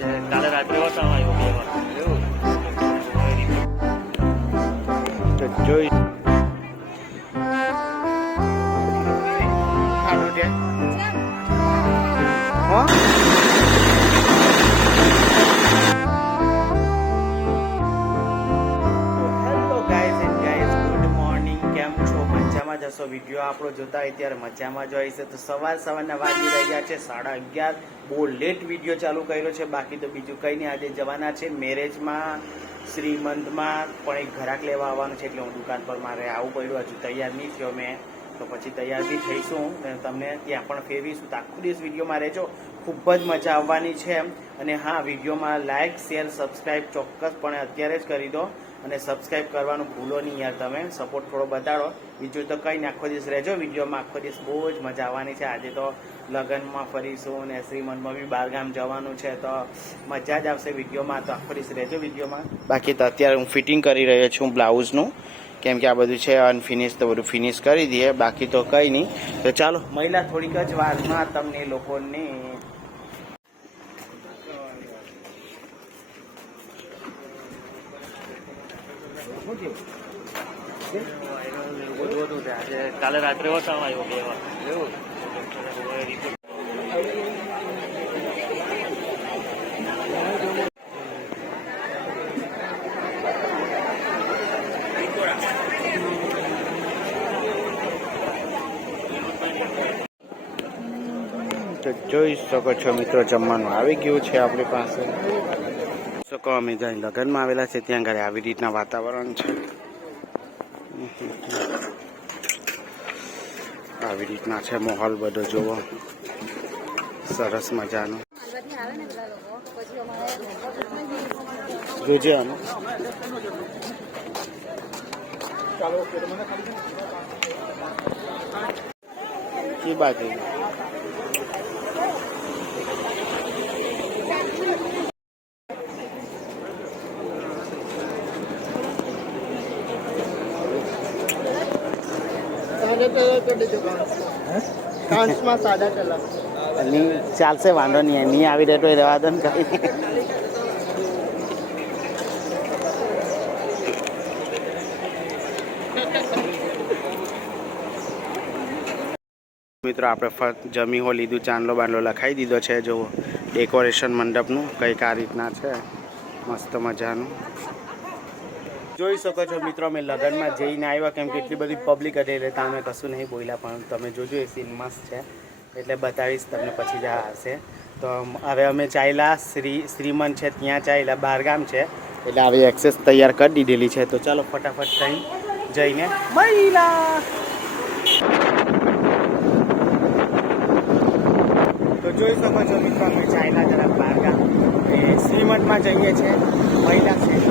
કાલે રાત્રે જશો વીડિયો આપણો જોતા હોય ત્યારે મજામાં જ હોય છે. તો સવાર સવારના વાગી રહ્યા છે, સાડા અગિયાર. બહુ લેટ વીડિયો ચાલુ કર્યો છે. બાકી તો બીજું કંઈ નહીં. આજે જવાના છે મેરેજમાં શ્રીમંતમાં પણ એક ઘરાક લેવા આવવાનું છે એટલે હું દુકાન પર મારે આવવું પડ્યું. હજુ તૈયાર નહીં થયો મેં. તો પછી તૈયાર બી થઈશું. તમને ત્યાં પણ ફેરવીશું. તો આખો દિવસ વિડીયોમાં રહેજો. ખૂબ જ મજા આવવાની છે અને હા, વિડીયોમાં લાઇક શેર સબસ્ક્રાઈબ ચોક્કસપણે અત્યારે જ કરી દો. અને સબસ્ક્રાઈબ કરવાનું ભૂલો નહીં યાર તમે. સપોર્ટ થોડો બતાડો. બીજું તો કંઈ નહીં, આખો દિવસ રહેજો વિડીયોમાં. આખો દિવસ બહુ જ મજા આવવાની છે. આજે તો લગ્નમાં ફરીશું અને શ્રીમંતમાં બી બહારગામ જવાનું છે તો મજા જ આવશે વિડીયોમાં. તો આખો દિવસ રહેજો વિડીયોમાં. બાકી તો અત્યારે હું ફિટિંગ કરી રહ્યો છું બ્લાઉઝનું. કેમ કે આ બધું છે અનફિનિશ તો બધું ફિનિશ કરી દઈએ. બાકી તો કંઈ નહીં. તો ચાલો, મહિલા થોડીક જ વારમાં તમને લોકોને બધું હતું તે આજે કાલે રાત્રે બતાવો આવ્યો જોઈ શકો છો મિત્રો જમવાનું આવી ગયું છે આપણી પાસે. શકો અમે જ્યાં લગ્નમાં આવેલા છે, ત્યાં ઘરે આવી રીતના વાતાવરણ છે. આવી રીતના છે માહોલ બધો જોવો સરસ મજાનો. જોજે આનો. ચાલો બાજુ? ચાલશે, વાંધો નહીં. નહીં આવી રહે તો એ રહેવા દો ને મિત્રો, આપણે ફક્ત જમી હો લીધું, ચાંદલો બાંદલો લખાઈ દીધો છે. જો ડેકોરેશન મંડપનું કંઈક આ રીતના છે. મસ્ત મજાનું. જોઈ શકો છો મિત્રો, અમે લગ્નમાં જઈને આવ્યા, કેમ કે એટલી બધી પબ્લિક હતી, એટલે તમે કશું નહીં બોલ્યા, પણ તમે જોજો એ સીન મસ્ત છે. એટલે બતાવીશ તમને પછી જ હશે. તો હવે અમે ચાલ્યા, શ્રી, શ્રીમંત છે, ત્યાં ચાલ્યા બહારગામ છે. એટલે આવી એક્સેસ તૈયાર કરી દીધેલી છે. તો ચાલો ફટાફટ થઈ જઈને. મહિલા તો જોઈ શકો છો મિત્રો, અમે ચાલ્યા જરા બહારગામ એ શ્રીમંતમાં જઈએ છીએ, મહિલા છે.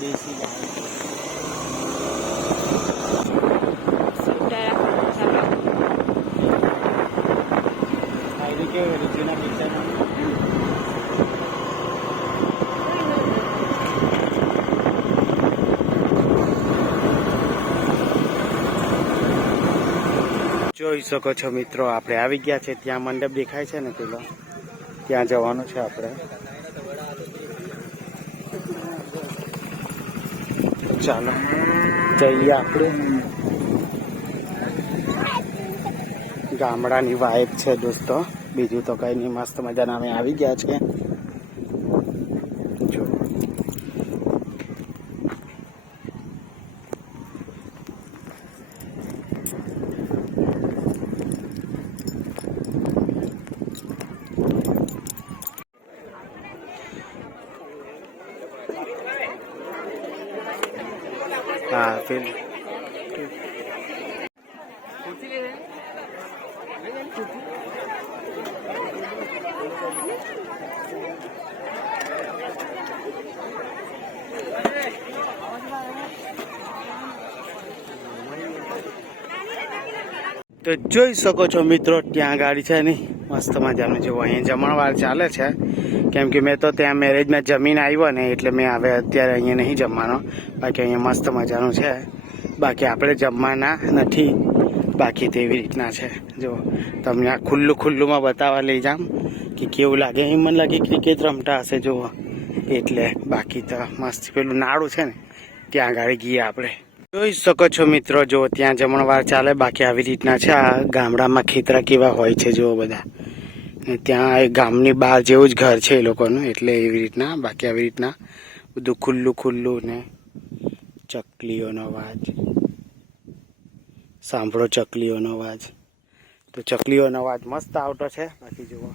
દેશી ગાય કેવું જૂના પિક્ચરમાં? જોઈ શકો છો મિત્રો આપણે આવી ગયા છે. ત્યાં મંડપ દેખાય છે ને પેલો? ત્યાં જવાનું છે આપણે. ચાલો. જઈએ આપણે. ગામડાની વાઇફ છે દોસ્તો. બીજું તો કઈ નહીં, મસ્ત મજાના. અમે આવી ગયા છે હા પેલું તો જોઈ શકો છો મિત્રો, ત્યાં ગાડી છે ને. મસ્ત મજાનું જેવું, અહીંયા જમણવાર ચાલે છે. કેમ કે મેં તો ત્યાં મેરેજમાં જમીન આવ્યો ને, એટલે મેં હવે અત્યારે અહીંયા નહીં જમવાનો. બાકી અહીંયા મસ્ત મજાનું છે. બાકી આપણે જમવાના નથી. બાકી તેવી રીતના છે. જો તમને આ ખુલ્લું ખુલ્લુંમાં બતાવવા લઈ જામ કે કેવું લાગે. એમ મને લાગે ક્રિકેટ રમતા હશે, જુઓ. એટલે બાકી તો મસ્ત પેલું નાળું છે ને, ત્યાં આગળ ગઈએ આપણે. જોઈ શકો છો મિત્રો, જો ત્યાં જમણવાર ચાલે, બાકી આવી રીતના છે. આ ગામડામાં ખેતરા કેવા હોય છે જો બધા. ને ત્યાં એક ગામની બહાર જેવું જ ઘર છે એ લોકોનું, એટલે એવી રીતના, બાકી આવી રીતના બધું ખુલ્લું ખુલ્લું ને ચકલીઓનો અવાજ. સાંભળો ચકલીઓનો અવાજ. તો ચકલીઓનો અવાજ મસ્ત આવતો છે. બાકી જુઓ.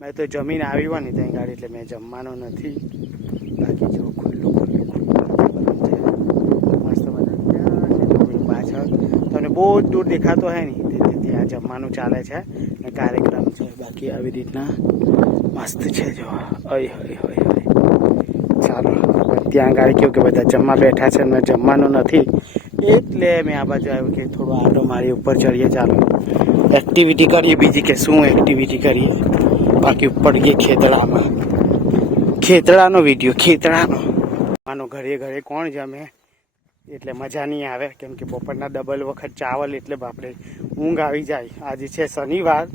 મેં તો જમીન આવી હોય ને ત્યાં ગાડી, એટલે મેં જમવાનું નથી. બાકી જો ખુલ્લું ખુલ્લું ખુલ્લું છે મસ્ત મજાનું ત્યાં છે થોડું પાછળ તમને બહુ જ દૂર દેખાતો હે નહીં. ત્યાં જમવાનું ચાલે છે ને કાર્યક્રમ છે. બાકી આવી રીતના મસ્ત છે જો. અય હોય હોય હોય ચાલો ત્યાં આગળ કેવું કે બધા જમવા બેઠા છે ને જમવાનું નથી. એટલે મેં આ બાજુ આવ્યું કે થોડો આટો મારી ઉપર ચડીએ. ચાલો એક્ટિવિટી કરીએ બીજી કે શું એક્ટિવિટી કરીએ. બાકી ઉપર ગઈ ખેતડામાં ખેતડાનો વીડિયો ખેતડાનો આનો ઘરે ઘરે કોણ જમે? એટલે મજા નહીં આવે, કેમ કે બપોરના ડબલ વખત ચાવલ એટલે બાપરે ઊંઘ આવી જાય. આજે છે શનિવાર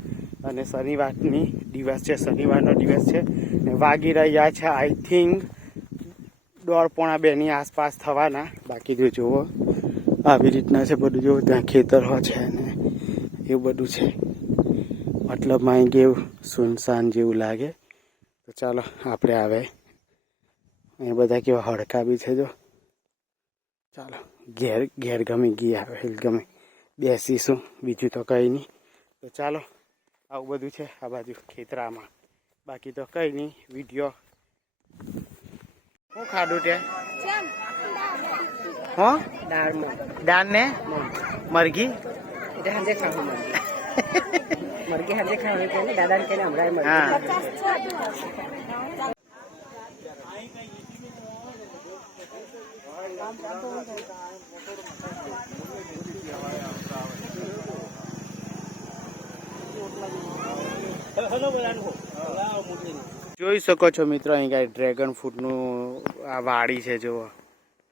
અને શનિવારની દિવસ છે, શનિવારનો દિવસ છે. ને વાગી રહ્યા છે આઈ થિંક દોઢ પોણા બેની આસપાસ થવાના. બાકી જો જુઓ, આવી રીતના છે બધું. જુઓ, ત્યાં ખેતરો છે ને એવું બધું છે. મતલબમાં અહીં કેવું સુનસાન જેવું લાગે. તો ચાલો, આપણે આવે. એ બધા કેવા હડકા બી છે જો. ચાલો ઘેર ઘેર ગમે ગઈ આવે ગમે. બેસીશું બીજું તો કંઈ નહીં. તો ચાલો આવું બધું છે આ બાજુ ખેતરામાં. બાકી તો કંઈ નહીં વીડિયો. શું ખાધું છે હો? દાળ ને મરઘી? હાજે ખાવું મરઘી મરઘી હાજે ખાવાનું દાદાને કહીને હમણાં જોઈ શકો છો મિત્રો, અહીં કાંઈ ડ્રેગન ફ્રૂટનું આ વાડી છે, જુઓ.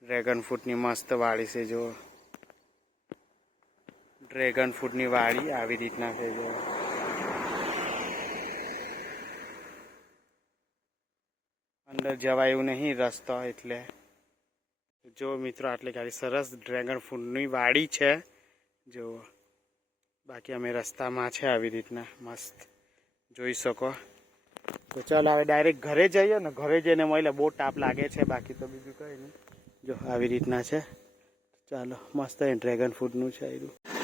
ડ્રેગન ફ્રૂટની મસ્ત વાડી છે, જુઓ. ડ્રેગન ફ્રૂટની વાડી આવી રીતના છે, જુઓ. અંદર જવાયું નહીં, રસ્તો એટલે. જો મિત્રો, આટલી ગાડી સરસ ડ્રેગન ફ્રૂટની વાડી છે. જો બાકી અમે રસ્તામાં છે આવી રીતના. મસ્ત. જોઈ શકો. તો ચાલો હવે ડાયરેક્ટ ઘરે જઈએ ને ઘરે જઈને મળીએ. બહુ તાપ લાગે છે, બાકી તો બીજું કંઈ નહીં. જો આવી રીતના છે. ચાલો, મસ્ત ડ્રેગન ફ્રૂટનું છે એનું જોઈ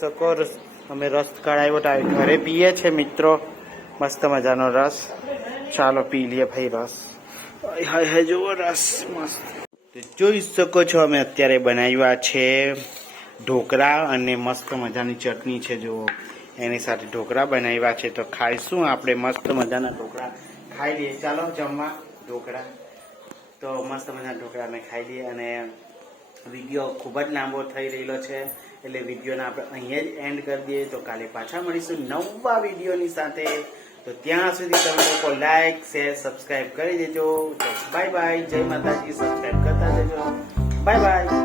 શકો. રસ- અમે રસ કઢાવ્યો તો ઘરે પીએ છે મિત્રો. મસ્ત મજાનો રસ. ચાલો પી લઈએ ભાઈ રસ. હાય હાય હાય જુઓ રસ મસ્ત. જોઈ શકો છો અમે અત્યારે બનાવ્યા છે ઢોકળા અને મસ્ત મજાની ચટણી છે જુઓ. એની સાથે ઢોકળા બનાવ્યા છે. તો ખાઈશું આપણે મસ્ત મજાના ઢોકળા. ખાઈ લઈએ. ચાલો જમવા ઢોકળા. તો મસ્ત મજાના ઢોકળા અમે ખાઈ લઈએ અને વીડિયો ખૂબ જ લાંબો થઈ રહેલો છે. એટલે વિડીયોને આપણે અહીંયા જ એન્ડ કરી દઈએ. તો કાલે પાછા મળીશું નવા વિડીયોની સાથે. તો ત્યાં સુધી તમે લોકો લાઈક શેર સબસ્ક્રાઈબ કરી દેજો. બાય બાય જય માતાજી. સબસ્ક્રાઈબ કરતા જજો બાય બાય